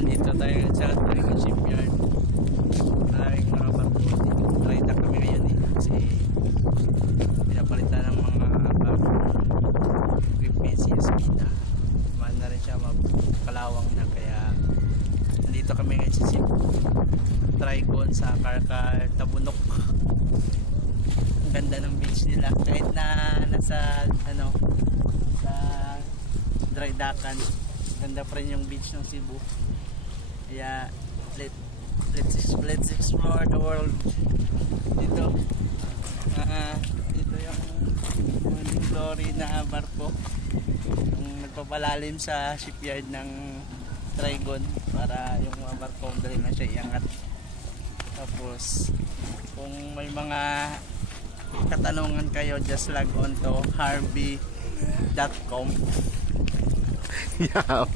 nandito tayo sa Trigon Shipyard. Maraming mga barko. Try na kami ngayon kasi pinapalitan ng mga equipment si Yasmina. Mahal na rin siya, kalawang na, kaya nandito kami ngayon sa Trigon sa Karkar, Tabunok. Ang ganda ng beach nila kahit na nasa sa dry dockan, ganda pa rin yung beach ng Cebu. Kaya let's explore the world dito. Dito yung glory na barko yung nagpapalalim sa shipyard ng Trigon para yung mga barko dali na siya iangat. Tapos kung may mga katanungan kayo, just log on to harvey.com. Yeah.